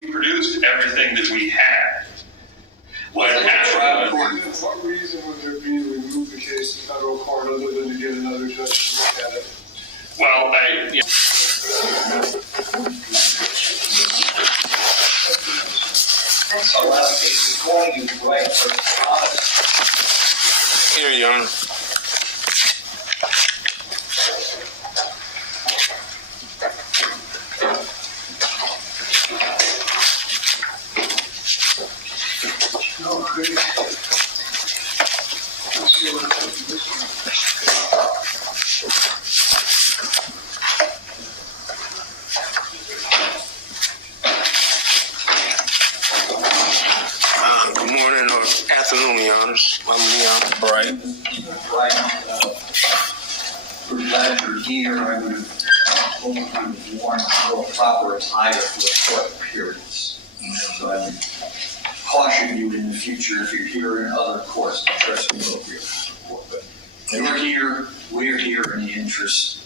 We produced everything that we had. What reason would there be to remove the case to federal court other than to get another judge to look at it? Well, So last case is going to right for Thomas. Here, Your Honor. Good morning or afternoon, Your Honors. I'm Leon Bright. We're glad you're here. I would have warned for a proper attire for a court appearance. So I would caution you in the future if you're here in other courts to dress appropriately. But you're here, we're here in the interest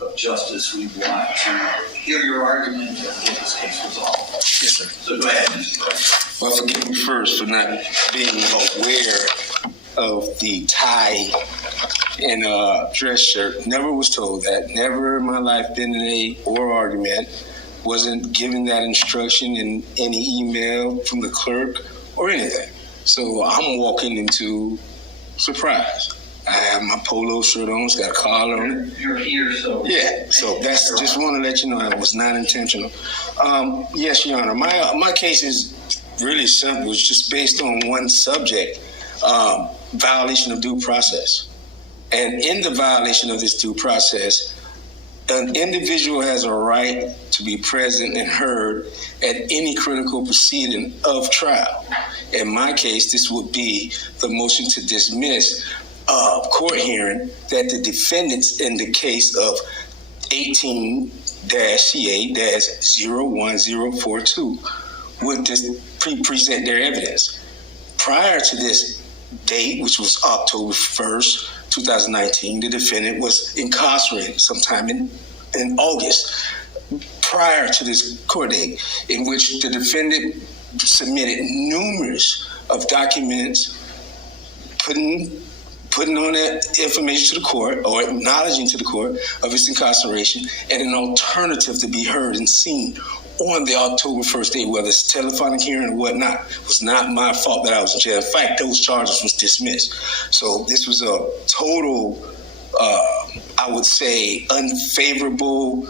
of justice. We want to hear your argument and get this case resolved. Yes, sir. So go ahead, Mr. Bright. Well, forgive me first for not being aware of the tie and dress shirt. Never was told that. Never in my life been in a oral argument. Wasn't given that instruction in any email from the clerk or anything. So I'm walking into surprise. I have my polo shirt on. It's got a collar on it. You're here, so... Yeah, so that's just want to let you know it was not intentional. Yes, Your Honor, my case is really simple. It's just based on one subject, violation of due process. And in the violation of this due process, an individual has a right to be present and heard at any critical proceeding of trial. In my case, this would be the motion to dismiss court hearing that the defendants in the case of 18-CA-01042 would just present their evidence. Prior to this date, which was October 1st, 2019, the defendant was incarcerated sometime in August, prior to this court date, in which the defendant submitted numerous of documents putting on that information to the court or acknowledging to the court of its incarceration and an alternative to be heard and seen on the October 1st day, whether it's telephonic hearing or whatnot. It was not my fault that I was in jail. In fact, those charges was dismissed. So this was a total, I would say, unfavorable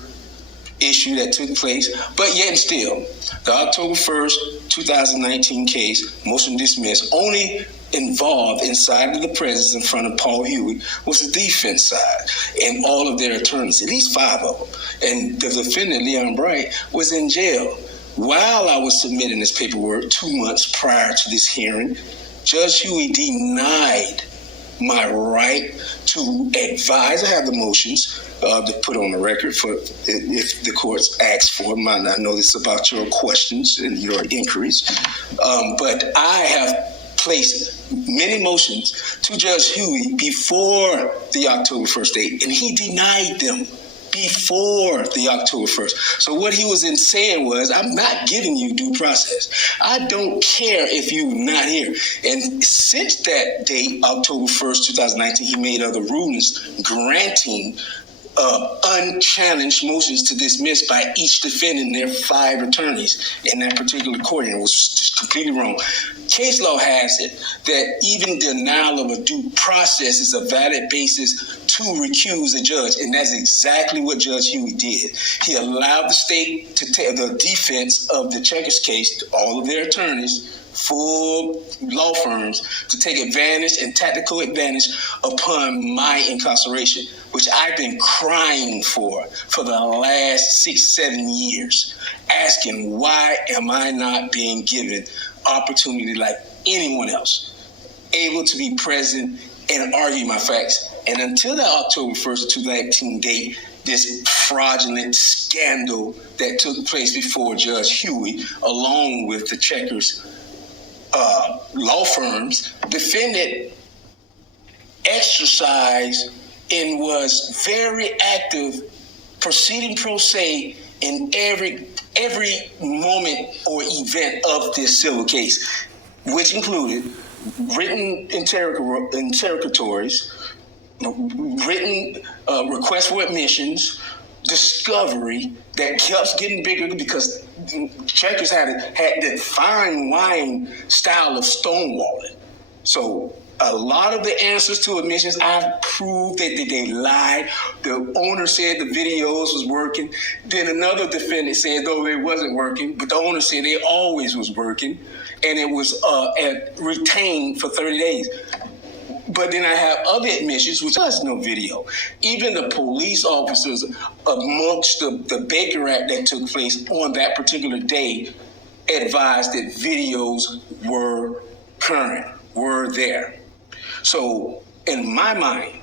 issue that took place. But yet and still, the October 1st, 2019 case, motion dismissed, only involved inside of the presence in front of Paul Huey was the defense side and all of their attorneys, at least 5 of them. And the defendant, Leon Bright, was in jail. While I was submitting this paperwork 2 months prior to this hearing, Judge Huey denied my right to advise. I have the motions to put on the record for if the courts ask for them. I know this is about your questions and your inquiries, but I have placed many motions to Judge Huey before the October 1st date, and he denied them before the October 1st. So what he was saying was, I'm not giving you due process. I don't care if you're not here. And since that date, October 1st, 2019, he made other rulings granting unchallenged motions to dismiss by each defendant and their 5 attorneys in that particular court, and it was just completely wrong. Case law has it that even denial of a due process is a valid basis to recuse a judge, and that's exactly what Judge Huey did. He allowed the state to take the defense of the Checkers case, all of their attorneys, full law firms, to take advantage and tactical advantage upon my incarceration, which I've been crying for the last 6-7 years, asking why am I not being given opportunity like anyone else, able to be present and argue my facts. And until the October 1st, 2019 date, this fraudulent scandal that took place before Judge Huey, along with the Checkers law firms, defendant exercised and was very active, proceeding pro se in every moment or event of this civil case, which included written interrogatories, written requests for admissions, discovery that kept getting bigger because checkers had that fine wine style of stonewalling. So a lot of the answers to admissions, I've proved that they lied. The owner said the videos was working. Then another defendant said, though they wasn't working, but the owner said they always was working, and it was retained for 30 days. But then I have other admissions, which has no video. Even the police officers amongst the Baker Act that took place on that particular day advised that videos were current, were there. So in my mind,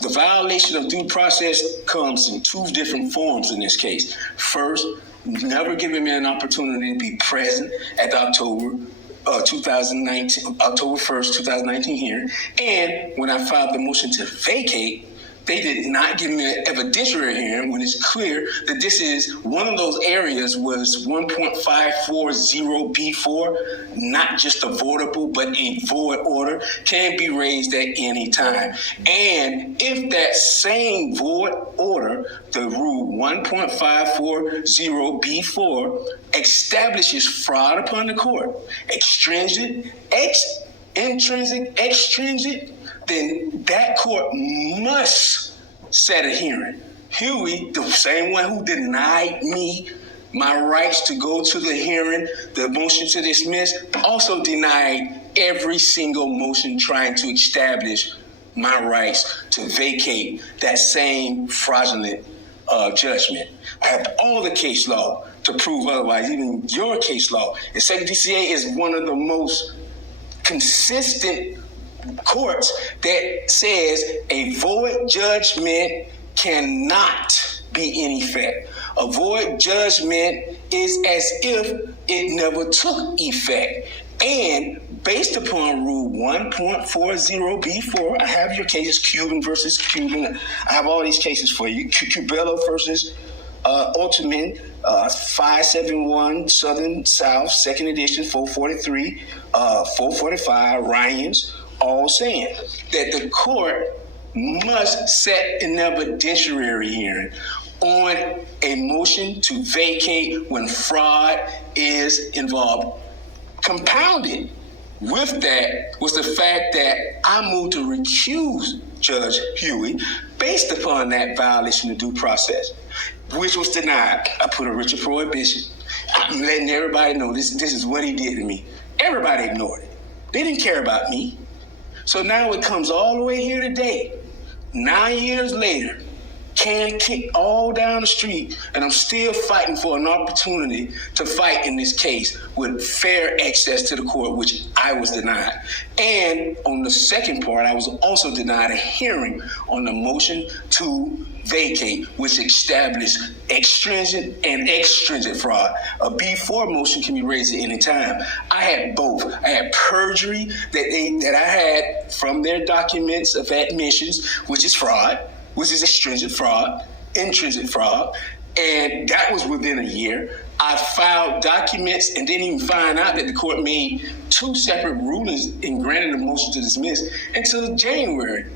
the violation of due process comes in two different forms in this case. First, never giving me an opportunity to be present at the October 1st, 2019 hearing. And when I filed the motion to vacate, they did not give me an evidentiary hearing when it's clear that this is one of those areas was 1.540B4, not just a voidable, but a void order, can be raised at any time. And if that same void order, the rule 1.540B4, establishes fraud upon the court, extrinsic, then that court must set a hearing. Huey, the same one who denied me my rights to go to the hearing, the motion to dismiss, also denied every single motion trying to establish my rights to vacate that same fraudulent judgment. I have all the case law to prove otherwise, even your case law. And Second DCA is one of the most consistent courts that says a void judgment cannot be in effect. A void judgment is as if it never took effect. And based upon Rule 1.40B4, I have your cases, Cuban versus Cuban. I have all these cases for you. Cubello versus Ultiman, 571 Southern South, 2nd edition, 443, 445, Ryans, all saying that the court must set an evidentiary hearing on a motion to vacate when fraud is involved. Compounded with that was the fact that I moved to recuse Judge Huey based upon that violation of due process, which was denied. I put a written prohibition. I'm letting everybody know this is what he did to me. Everybody ignored it. They didn't care about me. So now it comes all the way here today, 9 years later, can kick all down the street, and I'm still fighting for an opportunity to fight in this case with fair access to the court, which I was denied. And on the second part, I was also denied a hearing on the motion to vacate, which established extrinsic and extrinsic fraud. A B4 motion can be raised at any time. I had both. I had perjury that I had from their documents of admissions, which is fraud, which is extrinsic fraud, intrinsic fraud, and that was within a year. I filed documents and didn't even find out that the court made two separate rulings and granted a motion to dismiss until January,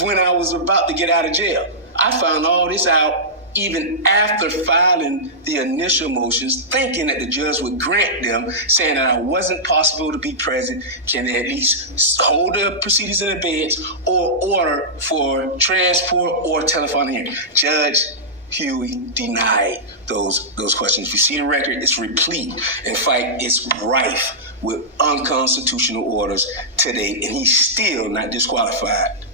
when I was about to get out of jail. I found all this out even after filing the initial motions, thinking that the judge would grant them, saying that I wasn't possible to be present, can at least hold the proceedings in abeyance or order for transport or telephone hearing. Judge Huey denied those questions. If you see the record, it's replete. In fact, it's rife with unconstitutional orders today, and he's still not disqualified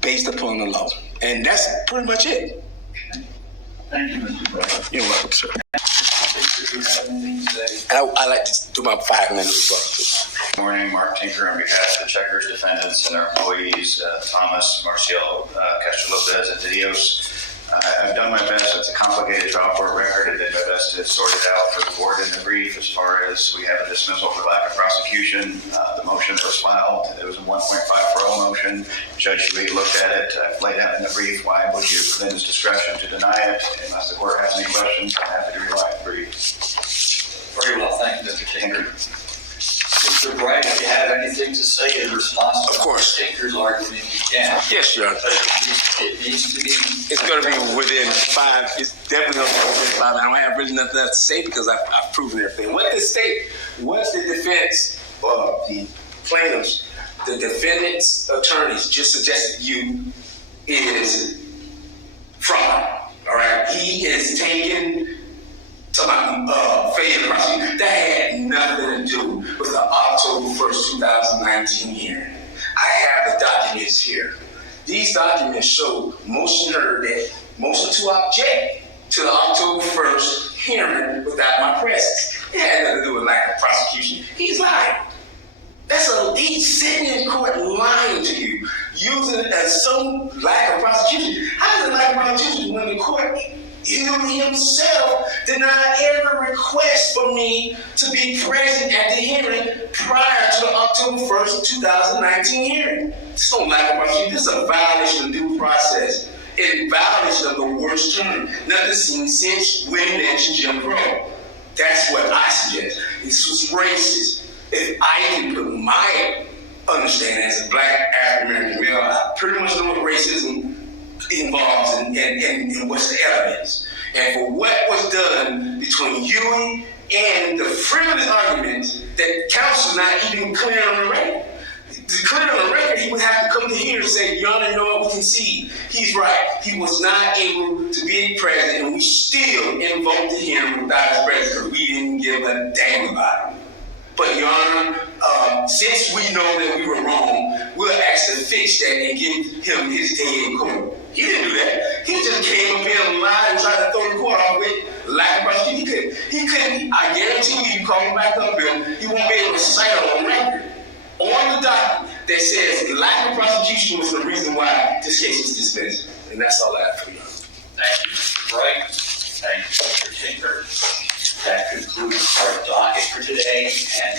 based upon the law. And that's pretty much it. Thank you, Mr. Brown. You're welcome, sir. Do you have anything to say? I like to do my 5 minutes. Good morning, Mark Tinker on behalf of the Checkers defendants and our employees, Thomas, Marcial, Castro Lopez, and Didios. I've done my best. It's a complicated trial court record. I did my best to sort it out for the board in the brief. As far as we have a dismissal for lack of prosecution, the motion was filed. It was a 1.540 motion. Judge Huey looked at it, laid out in the brief why would you within his discretion to deny it. Unless the court has any questions, I'm happy to rely on the brief. Very well. thank you, Mr. Tinker. Mr. Bright, if you have anything to say in response to Of course. Mr. Tinker's argument, you can. Yes, Your Honor. But it needs to be. It's going to be within 5. It's definitely going to be within 5. I don't have really nothing else to say because I've proven everything. What the defense of the plaintiffs, the defendant's attorneys just suggested to you is fraud. All right, he is taking failure to prosecute. That had nothing to do with the October 1st, 2019 hearing. I have the documents here. These documents show motion heard that motion to object to the October 1st hearing without my presence. It had nothing to do with lack of prosecution. He's lying. He's sitting in court lying to you, using it as some lack of prosecution. How is it lack of prosecution when the court, he himself denied every request for me to be present at the hearing prior to the October 1st, 2019 hearing? It's no lack of prosecution. This is a violation of due process. In violation of the worst term. Nothing seen since Willie Lynch and Jim Crow. That's what I suggest. This was racist. If I can put my understanding as a black African-American male, I pretty much know what racism involves and what's the evidence. And for what was done between you and the frivolous argument that counsel not even clear on the record. To clear on the record, he would have to come to here and say, Your Honor, you know what, we can see. He's right. He was not able to be present, and we still invoked him without his presence because we didn't give a damn about him. But, Your Honor, since we know that we were wrong, we'll actually fix that and give him his day in court. He didn't do that. He just came up here and lied and tried to throw the court off with lack of prosecution. He couldn't. I guarantee you call him back up here, he won't be able to cite on record on the document that says lack of prosecution was the reason why this case was dismissed. And that's all I have for you. Thank you, Mr. Bright. Thank you, Mr. Tinker. That concludes our docket for today, and